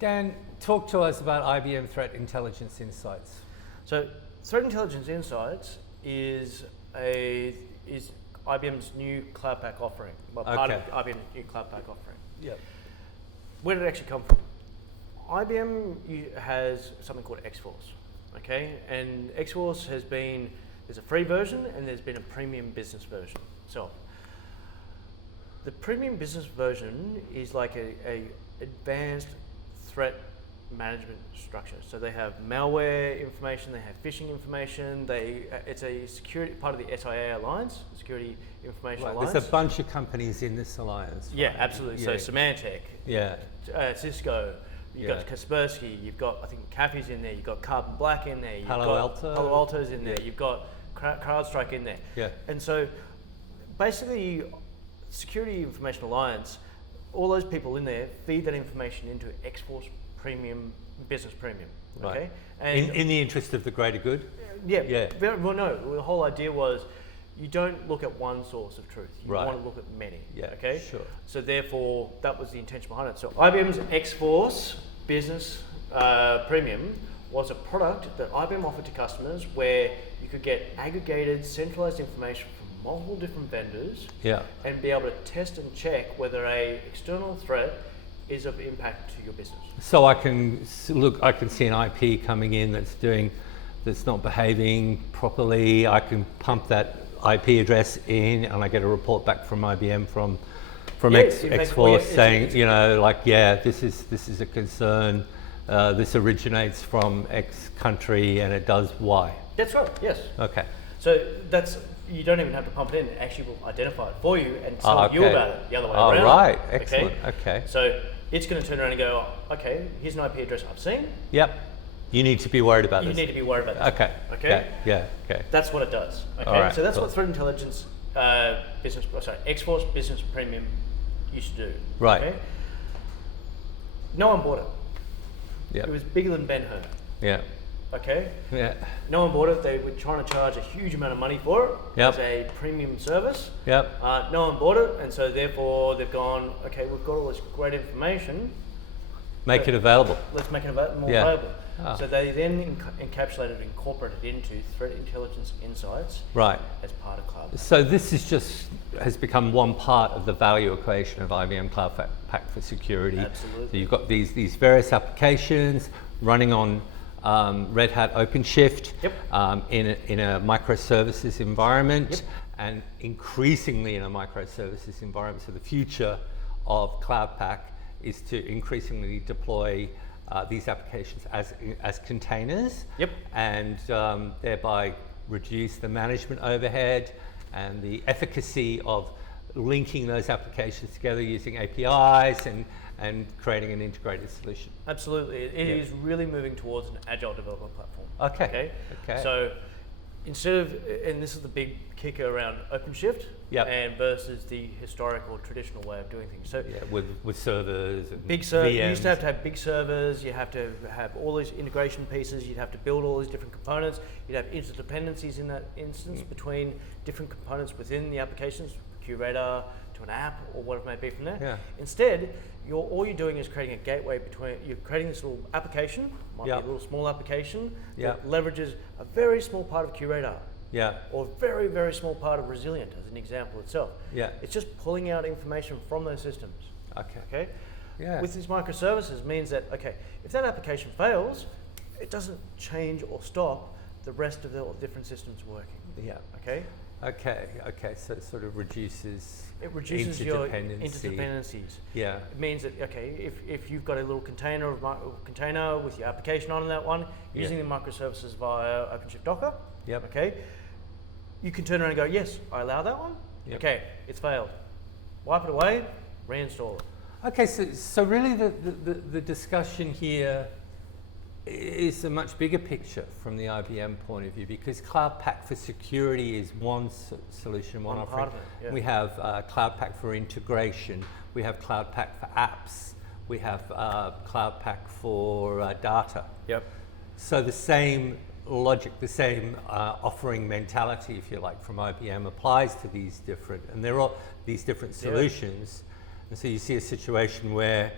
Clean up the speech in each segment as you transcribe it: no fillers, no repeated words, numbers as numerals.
Dan, talk to us about IBM Threat Intelligence Insights. So, Threat Intelligence Insights is IBM's new Cloud Pak offering, well, part of IBM's new Cloud Pak offering. Yep. Where did it actually come from? IBM has something called X-Force, okay? And X-Force there's a free version and there's been a premium business version. So, the premium business version is like a advanced threat management structure. So they have malware information, they have phishing information, it's a security part of the SIA Alliance, Security Information Alliance. There's a bunch of companies in this alliance. Yeah, right? absolutely. Yeah. So Symantec, Cisco, you've got Kaspersky, you've got, I think, CAFE's in there, you've got Carbon Black in there, you've got Palo Alto's in there, you've got CrowdStrike in there. Yeah. And so basically, Security Information Alliance, all those people in there feed that information into X-Force Premium, Business Premium. Right. Okay. And In the interest of the greater good? yeah. Well, no. The whole idea was you don't look at one source of truth. You want to look at many. Yeah. Okay. Sure. So therefore, that was the intention behind it. So IBM's X-Force Business Premium was a product that IBM offered to customers where you could get aggregated, centralized information from multiple different vendors. Yeah. And be able to test and check whether a external threat is of impact to your business. So I can see an IP coming in that's not behaving properly. I can pump that IP address in, and I get a report back from IBM from X-Force saying, this is a concern. This originates from X country, and it does Y. That's right. Yes. Okay. So you don't even have to pump it in. It actually will identify it for you and tell you about it the other way around. Oh, right. Excellent. Okay. So it's going to turn around and go, okay, here's an IP address I've seen. Yep. You need to be worried about this. You need to be worried about this. Okay. Okay. Yeah. Okay. That's what it does. Okay. All right, So that's cool. what Threat Intelligence X-Force Business Premium used to do. Right. Okay? No one bought it. Yep. It was bigger than Ben-Hur. Yeah. Okay. Yeah. No one bought it. They were trying to charge a huge amount of money for it Yep. as a premium service. Yep. No one bought it, and so therefore they've gone, okay, we've got all this great information. Make it available. Let's make it more Yeah. available. Ah. So they then encapsulated, incorporated into Threat Intelligence Insights Right. as part of Cloud. So this has become one part of the value equation of IBM Cloud Pak for security. Absolutely. So you've got these various applications running on Red Hat OpenShift. Yep. In a microservices environment. Yep. And increasingly in a microservices environment. So the future of Cloud Pak is to increasingly deploy these applications as containers. Yep. And thereby reduce the management overhead and the efficacy of linking those applications together using APIs and creating an integrated solution. Absolutely. It is really moving towards an agile development platform. Okay. So instead of, and this is the big kicker around OpenShift and versus the historical traditional way of doing things. So with servers and big servers. You VMs. used to have big servers. You have to have all these integration pieces. You'd have to build all these different components. You'd have interdependencies in that instance between different components within the applications, QRadar to an app or whatever it may be from there. Yeah. Instead, all you're doing is creating a gateway between. You're creating this little application. Might be a little small application that leverages a very small part of QRadar. Or a very, very small part of Resilient as an example itself. It's just pulling out information from those systems. Okay. With these microservices means that, okay, if that application fails, it doesn't change or stop the rest of the different systems working. Okay. So it sort of reduces your interdependencies. It means that, okay, if you've got a little container with your application on that one, using the microservices via OpenShift Docker, okay, you can turn around and go, yes, I allow that one. Okay, it's failed. Wipe it away, reinstall it. Okay, so really the discussion here is a much bigger picture from the IBM point of view, because Cloud Pak for security is one solution, one offering. Part of it, We have Cloud Pak for integration. We have Cloud Pak for apps. We have Cloud Pak for data. So the same logic, the same offering mentality, if you like, from IBM applies to these different, and they're all these different solutions. And so you see a situation where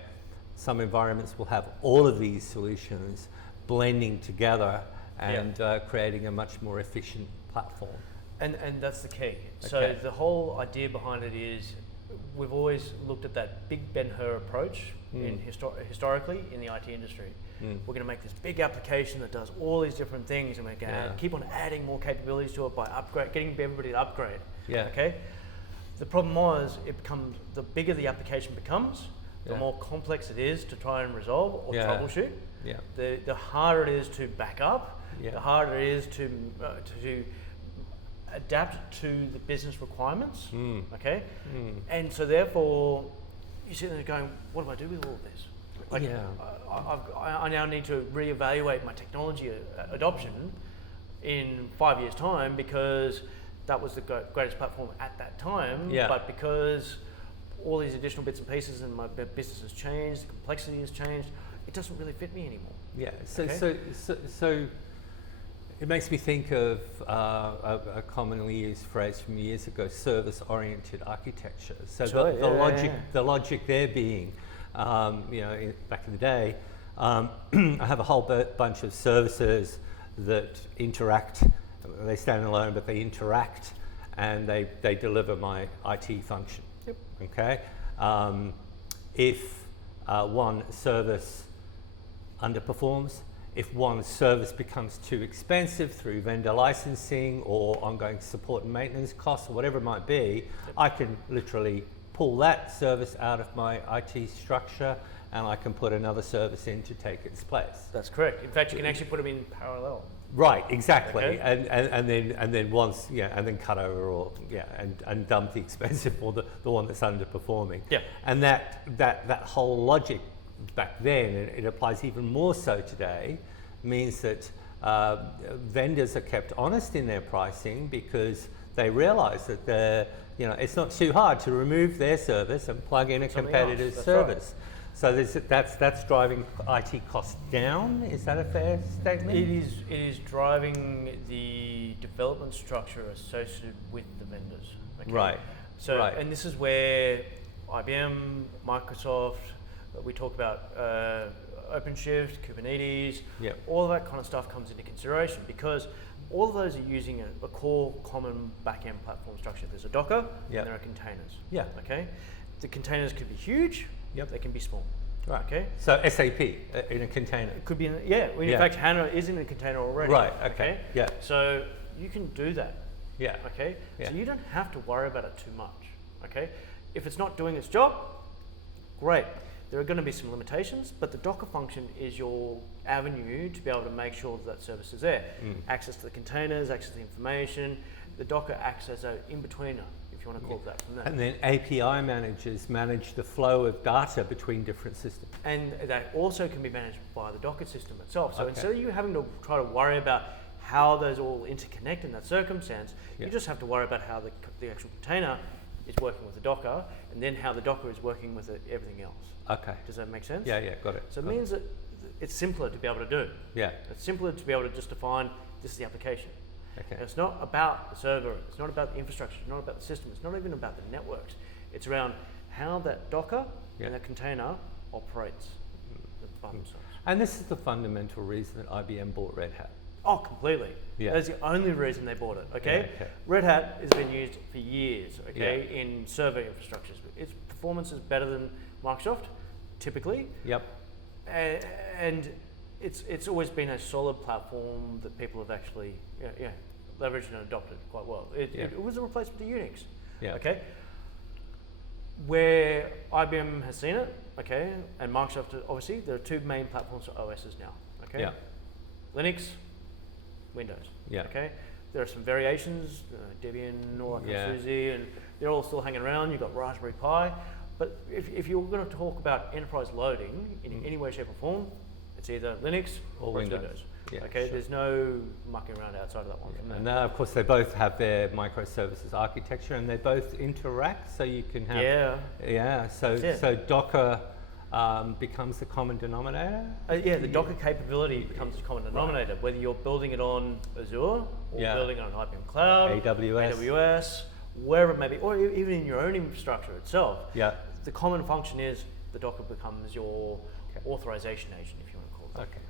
some environments will have all of these solutions blending together and creating a much more efficient platform. And that's the key. So Okay. the whole idea behind it is we've always looked at that big Ben-Hur approach in historically in the IT industry. We're going to make this big application that does all these different things, and we're going to keep on adding more capabilities to it by getting everybody to upgrade. Yeah. Okay. The problem was it becomes the bigger the application becomes, the Yeah. more complex it is to try and resolve or Yeah. troubleshoot. Yeah. The harder it is to back up. Yeah. The harder it is to adapt to the business requirements. Okay. And so therefore, you sit there going, what do I do with all of this? Like, Yeah. I now need to reevaluate my technology adoption in 5 years' time because that was the greatest platform at that time. Yeah. But because all these additional bits and pieces and my business has changed, the complexity has changed, it doesn't really fit me anymore. Yeah. So Okay. so it makes me think of a commonly used phrase from years ago: service-oriented architecture. So Sure, the logic there being, back in the day, I have a whole bunch of services that interact. They stand alone, but they interact, and they deliver my IT function. Yep. Okay. If one service underperforms, if one service becomes too expensive through vendor licensing or ongoing support and maintenance costs or whatever it might be, I can literally pull that service out of my IT structure and I can put another service in to take its place. That's correct. In fact, you can actually put them in parallel. Right, exactly, Okay. and then once, and then cut over or and dump the expensive or the one that's underperforming. Yeah. And that whole logic back then, and it applies even more so today, means that vendors are kept honest in their pricing because they realise that it's not too hard to remove their service and plug in a Something competitor's else, that's right. service. So that's driving IT costs down. Is that a fair statement? It is driving the development structure associated with the vendors. Okay? Right. So, right. and this is where IBM, Microsoft, we talk about OpenShift, Kubernetes, Yep. all of that kind of stuff comes into consideration because all of those are using a core common back-end platform structure. There's a Docker Yep. and there are containers. Yeah. Okay. The containers could be huge. Yep. They can be small. Right. Okay. So SAP in a container. It could be, in Yeah. fact, HANA is in a container already. Right, okay, yeah. So you can do that, Yeah. okay? Yeah. So you don't have to worry about it too much, okay? If it's not doing its job, great. There are going to be some limitations, but the Docker function is your avenue to be able to make sure that service is there. Access to the containers, access to the information. The Docker acts as an in-betweener, if you want to call it that from there. And then API managers manage the flow of data between different systems. And that also can be managed by the Docker system itself. So Okay. instead of you having to try to worry about how those all interconnect in that circumstance, Yeah. you just have to worry about how the actual container is working with the Docker, and then how the Docker is working with everything else. Okay. Does that make sense? Yeah, got it. So it got means that it's simpler to be able to do. Yeah. It's simpler to be able to just define this is the application. Okay. And it's not about the server, it's not about the infrastructure, it's not about the system, it's not even about the networks. It's around how that Docker Yeah. and that container operates by themselves. And this is the fundamental reason that IBM bought Red Hat. Oh, completely. Yeah. That's the only reason they bought it, okay? Yeah, okay. Red Hat has been used for years, okay, in server infrastructures. Its performance is better than Microsoft, typically. Yep. And it's always been a solid platform that people have actually leveraged and adopted quite well. It was a replacement to Unix. Yeah. Okay. Where IBM has seen it, okay, and Microsoft obviously, there are two main platforms for OSs now. Okay. Yeah. Linux, Windows. Yeah. Okay. There are some variations, Debian, SUSE, and they're all still hanging around. You've got Raspberry Pi. But if you're going to talk about enterprise loading in any way, shape, or form, it's either Linux or it's Windows. Yeah, okay, sure. there's no mucking around outside of that one. And now, of course, they both have their microservices architecture, and they both interact. So you can have So Docker becomes the common denominator. The Docker capability becomes the common denominator, whether you're building it on Azure or building it on IBM Cloud, AWS, wherever it may be, or even in your own infrastructure itself. Yeah. The common function is the Docker becomes your Okay. authorization agent, if you want to call it. Okay.